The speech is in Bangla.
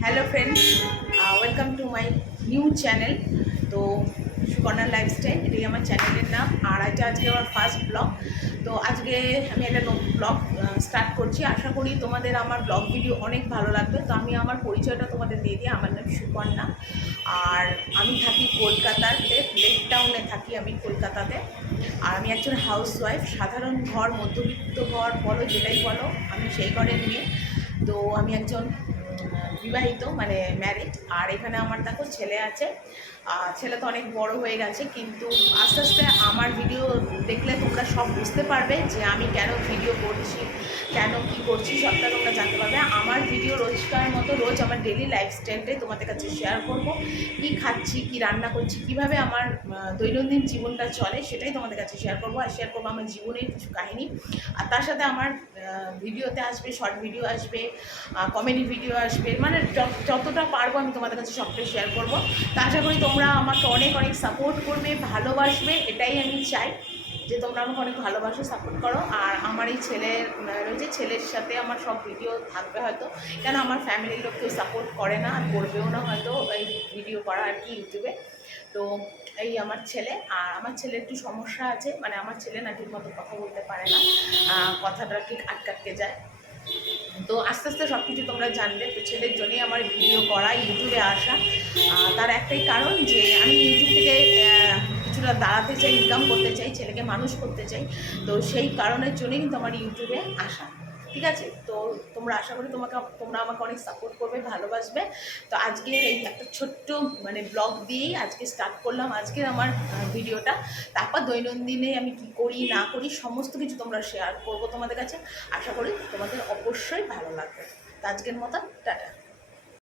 Hello friends, welcome to my new channel. তো সুকন্যা লাইফস্টাইল, এটাই আমার চ্যানেলের নাম। আর এটা আজকে আমার ফার্স্ট ব্লগ। তো আজকে আমি একটা নতুন ব্লগ স্টার্ট করছি। আশা করি তোমাদের আমার ব্লগ ভিডিও অনেক ভালো লাগবে। তো আমি আমার পরিচয়টা তোমাদের দিয়ে দিই। আমার নাম সুকন্যা, আর আমি থাকি কলকাতাতে, লেক টাউনে থাকি আমি কলকাতাতে। আর আমি একজন হাউসওয়াইফ, সাধারণ ঘর, মধ্যবিত্ত ঘর বলো, যেটাই বলো, আমি সেই ঘরের মেয়ে। তো আমি একজন বিবাহিত, মানে ম্যারিড। আর এখানে আমার দেখো ছেলে আছে। ছেলে তো অনেক বড় হয়ে গেছে, কিন্তু আস্তে আস্তে আমার ভিডিও দেখলে তোমরা সব বুঝতে পারবে যে আমি কেন ভিডিও করছি, কেন কি করছি, সবটা তোমরা জানতে পারবে। আমার ভিডিও রোজকার মতো রোজ আমার ডেলি লাইফস্টাইলটাই তোমাদের কাছে শেয়ার করব। কি খাচ্ছি, কি রান্না করছি, কিভাবে আমার দৈনন্দিন জীবনটা চলে, সেটাই তোমাদের কাছে শেয়ার করব। আর শেয়ার করবো আমার জীবনের কিছু কাহিনী। আর তার সাথে আমার ভিডিওতে আসবে শর্ট ভিডিও, আসবে কমেডি ভিডিও আসবে, মানে যতটা পারবো আমি তোমাদের কাছে সবটাই শেয়ার করবো। তা আশা করি তোমরা আমাকে অনেক অনেক সাপোর্ট করবে, ভালোবাসবে, এটাই আমি চাই যে তোমরা আমাকে অনেক ভালোবাসো, সাপোর্ট করো। আর আমার এই ছেলে রয়েছে, ছেলের সাথে আমার সব ভিডিও থাকবে হয়তো, কেন আমার ফ্যামিলির লোক কেউ সাপোর্ট করে না, আর করবেও না হয়তো এই ভিডিও করা আর কি ইউটিউবে। তো এই আমার ছেলে। আর আমার ছেলের একটু সমস্যা আছে, মানে আমার ছেলে না ঠিক মতো কথা বলতে পারে না, কথাটা ঠিক আটকে যায়। তো আস্তে আস্তে সব কিছু তোমরা জানবে। তো ছেলের জন্যই আমার ভিডিও করা, ইউটিউবে আসা। তার একটাই কারণ যে আমি ইউটিউব থেকে কিছুটা দাঁড়াতে চাই, ইনকাম করতে চাই, ছেলেকে মানুষ করতে চাই। তো সেই কারণের জন্যই কিন্তু আমার ইউটিউবে আসা। ঠিক আছে? তো তোমরা আশা করি তোমরা আমাকে অনেক সাপোর্ট করবে, ভালোবাসবে। তো আজকের এই একটা ছোট্ট মানে ব্লগ দিয়েই আজকে স্টার্ট করলাম আজকের আমার ভিডিওটা। তারপর দৈনন্দিনে আমি কি করি না করি সমস্ত কিছু তোমরা শেয়ার করবো তোমাদের কাছে। আশা করি তোমাদের অবশ্যই ভালো লাগবে। তো আজকের মতো টাটা।